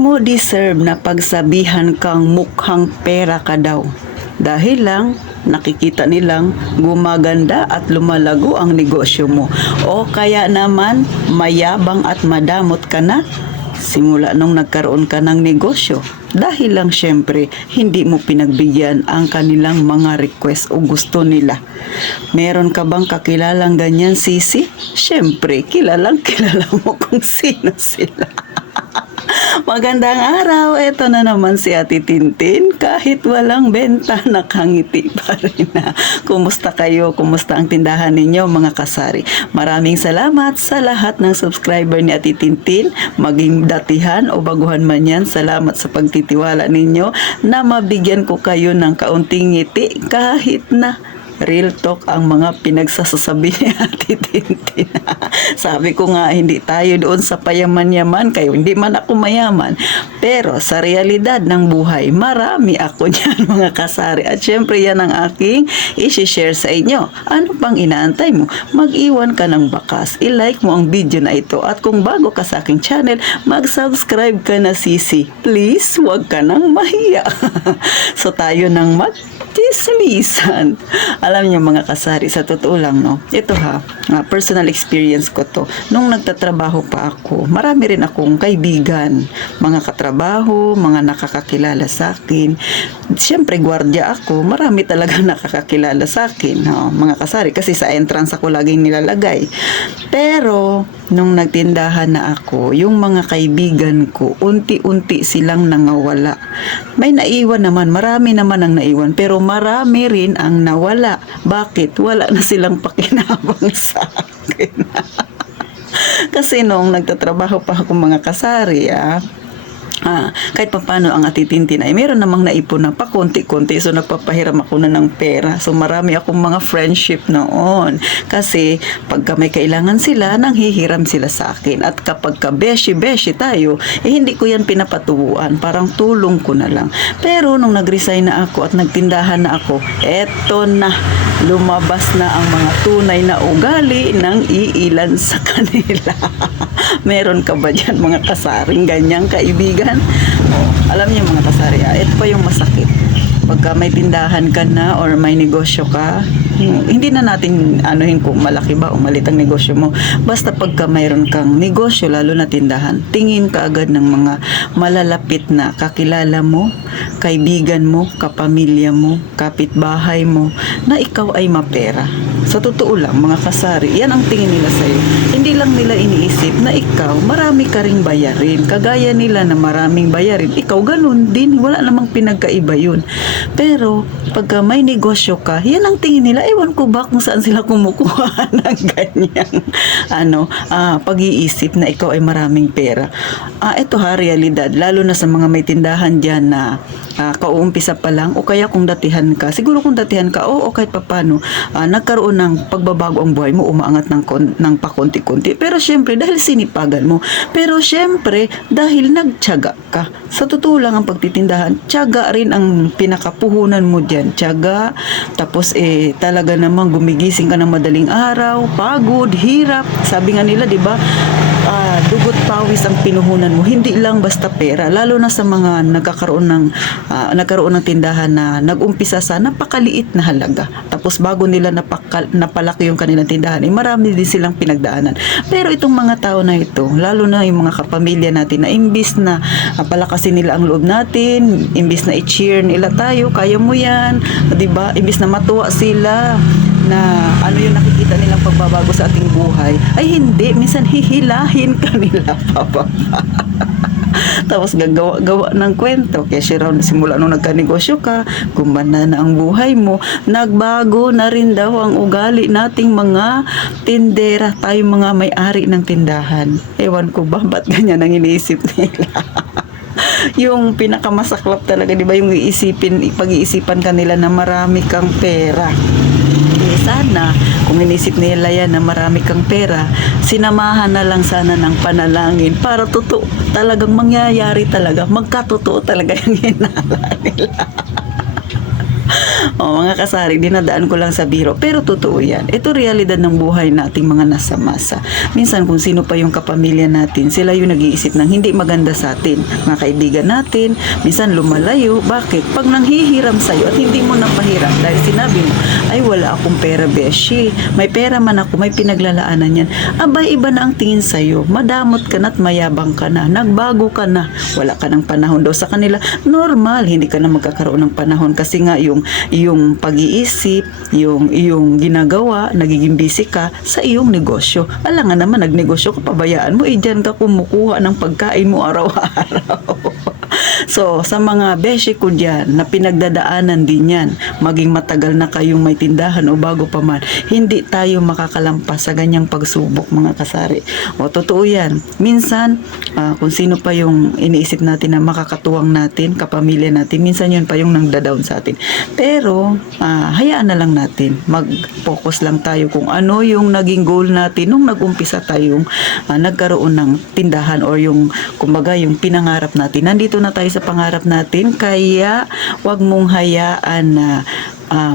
mo deserve na pagsabihan kang mukhang pera ka daw. Dahil lang nakikita nilang gumaganda at lumalago ang negosyo mo. O kaya naman mayabang at madamot ka na simula nung nagkaroon ka ng negosyo. Dahil lang syempre, hindi mo pinagbigyan ang kanilang mga request o gusto nila. Meron ka bang kakilalang ganyan, Sisi? Syempre, kilala mo kung sino sila. Magandang araw, eto na naman si Ate Tintin. Kahit walang benta, nakangiti pa rin na. Kumusta kayo? Kumusta ang tindahan ninyo, mga kasari? Maraming salamat sa lahat ng subscriber ni Ate Tintin. Maging datihan o baguhan man yan, salamat sa pagtitiwala ninyo na mabigyan ko kayo ng kaunting ngiti kahit na real talk ang mga pinagsasasabi ni Ate Tintin. Sabi ko nga, hindi tayo doon sa payaman-yaman, kayo hindi man ako mayaman. Pero sa realidad ng buhay, marami ako dyan, mga kasari. At syempre yan ang aking isi-share sa inyo. Ano pang inaantay mo? Mag-iwan ka ng bakas. I-like mo ang video na ito. At kung bago ka sa aking channel, mag-subscribe ka na, Sisi. Please, huwag ka nang mahiya. So tayo nang chismisan. Alam niyo mga kasari, sa totoo lang, no? Ito personal experience ko to. Nung nagtatrabaho pa ako, marami rin akong kaibigan, mga katrabaho, mga nakakakilala sa akin. Siyempre, gwardiya ako, marami talaga nakakakilala sa akin, no? Mga kasari, kasi sa entrance ako laging nilalagay. Pero, nung nagtindahan na ako, yung mga kaibigan ko, unti-unti silang nangawala. May naiwan naman, marami naman ang naiwan, pero marami rin ang nawala. Bakit? Wala na silang pakinabang sa akin. Kasi nung nagtatrabaho pa ako, mga kasari, kahit paano ang Ate Tintin ay meron namang naipon na pakunti-kunti, so nagpapahiram ako na ng pera. So marami akong mga friendship noon, kasi pagka may kailangan sila, nanghihiram sila sa akin. At kapag beshi-beshi tayo, hindi ko yan pinapatubuan, parang tulong ko na lang. Pero nung nag-resign na ako at nagtindahan na ako, eto na, lumabas na ang mga tunay na ugali ng iilan sa kanila. Meron ka ba dyan, mga kasaring ganyang kaibigan? Alam niyo, mga kasari, ito pa yung masakit. Pagka may tindahan ka na or may negosyo ka, hindi na natin anuhin kung malaki ba o maliit ang negosyo mo. Basta pagka mayroon kang negosyo, lalo na tindahan, tingin ka agad ng mga malalapit na kakilala mo, kaibigan mo, kapamilya mo, kapitbahay mo, na ikaw ay mapera. Sa totoo lang, mga kasari, yan ang tingin nila sa'yo. Hindi lang nila iniisip na ikaw, marami ka ring bayarin. Kagaya nila na maraming bayarin, ikaw ganun din. Wala namang pinagkaiba yun. Pero, pagka may negosyo ka, yan ang tingin nila. Ewan ko ba kung saan sila kumukuha ng ganyang pag-iisip na ikaw ay maraming pera. Ito realidad. Lalo na sa mga may tindahan dyan na kauumpisa pa lang, o kaya kung datihan ka. Siguro kung datihan ka, o kahit papano, nagkaroon ng pagbabago ang buhay mo, umaangat ng pakunti-kunti. Pero syempre, dahil sinipagan mo. Pero syempre, dahil nagtiyaga ka. Sa totoo lang ang pagtitindahan, tiyaga rin ang pinakapuhunan mo dyan. Tiyaga, tapos talaga namang gumigising ka ng madaling araw, pagod, hirap. Sabi nga nila, di ba, dugot pawis ang pinuhunan mo, hindi lang basta pera. Lalo na sa mga nagkaroon ng tindahan na nag-umpisa sa napakaliit na halaga. Tapos bago nila napalaki yung kanilang tindahan, marami din silang pinagdaanan. Pero itong mga tao na ito, lalo na yung mga kapamilya natin, na imbis na palakasin nila ang loob natin, imbis na i-cheer nila tayo, kaya mo yan, diba? Imbis na matuwa sila na ano yung nakikita nilang pagbabago sa ating buhay, ay hindi, minsan hihilahin ka nila pababa. Tapos gagawa ng kwento. Kaya simula nung nagkanegosyo ka, gumana na ang buhay mo, nagbago na rin daw ang ugali nating mga tindera, tayo mga may-ari ng tindahan. Ewan ko ba, ba't ganyan ang iniisip nila? Yung pinakamasaklap talaga, di ba, yung pag-iisipan kanila na marami kang pera. Sana, kung inisip nila yan na marami kang pera, sinamahan na lang sana ng panalangin para totoo, talagang mangyayari talaga, magkatotoo talaga yung hinala nila. O mga kasari, dinadaan ko lang sa biro. Pero totoo yan. Ito realidad ng buhay nating mga nasa masa. Minsan kung sino pa yung kapamilya natin, sila yung nag-iisip ng hindi maganda sa atin. Mga kaibigan natin, minsan lumalayo. Bakit? Pag nanghihiram sa'yo at hindi mo napahiram dahil sinabi mo, ay wala akong pera, beshi. May pera man ako, may pinaglalaanan yan. Abay, iba na ang tingin sa'yo. Madamot ka na at mayabang ka na. Nagbago ka na. Wala ka ng panahon daw sa kanila. Normal, hindi ka na magkakaroon ng panahon kasi nga yung pag-iisip, yung ginagawa, nagiging busy ka sa iyong negosyo. Alam nga naman, nagnegosyo ka, pabayaan mo, dyan ka kumukuha ng pagkain mo araw-araw. So, sa mga beshi ko dyan, na pinagdadaanan din yan, maging matagal na kayong may tindahan o bago pa man, hindi tayo makakalampas sa ganyang pagsubok, mga kasari. O, totoo yan. Minsan, kung sino pa yung iniisip natin na makakatuwang natin, kapamilya natin, minsan yun pa yung nangda-down sa atin. Pero, hayaan na lang natin. Mag-focus lang tayo kung ano yung naging goal natin nung nag-umpisa tayong nagkaroon ng tindahan or yung, kumbaga, yung pinangarap natin. Nandito na tayo sa pangarap natin, kaya wag mong hayaan na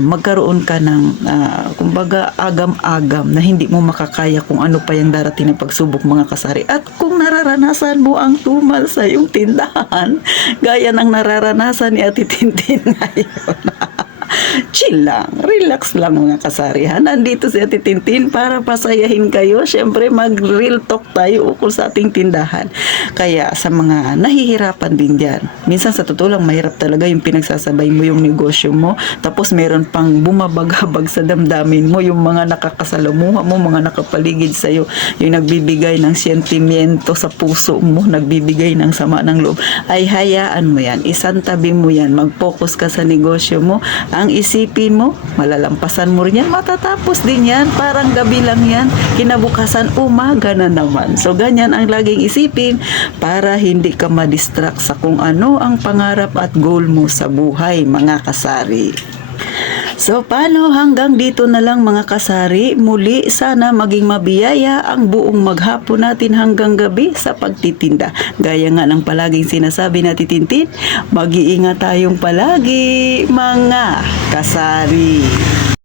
magkaroon ka ng kumbaga agam-agam na hindi mo makakaya kung ano pa yung darating na pagsubok, mga kasari. At kung nararanasan mo ang tumal sa iyong tindahan, gaya ng nararanasan ni Ate Tintin ngayon, chill lang, relax lang, mga kasari. Nandito si Ate Tintin para pasayahin kayo. Siyempre, mag-real talk tayo ukol sa ating tindahan. Kaya sa mga nahihirapan din dyan, minsan sa totoo lang, mahirap talaga yung pinagsasabay mo yung negosyo mo, tapos meron pang bumabagabag sa damdamin mo, yung mga nakakasalamuha mo, mga nakapaligid sa'yo, yung nagbibigay ng sentimiento sa puso mo, nagbibigay ng sama ng loob, ay hayaan mo yan, isantabi mo yan, mag-focus ka sa negosyo mo. Ang isipin mo, malalampasan mo rin yan, matatapos din yan, parang gabi lang yan, kinabukasan umaga na naman. So ganyan ang laging isipin para hindi ka ma-distract sa kung ano ang pangarap at goal mo sa buhay, mga kasari. So paano, hanggang dito na lang, mga kasari. Muli, sana maging mabiyaya ang buong maghapon natin hanggang gabi sa pagtitinda. Gaya nga ng palaging sinasabi natin, Tintin, mag-iingat tayong palagi, mga kasari.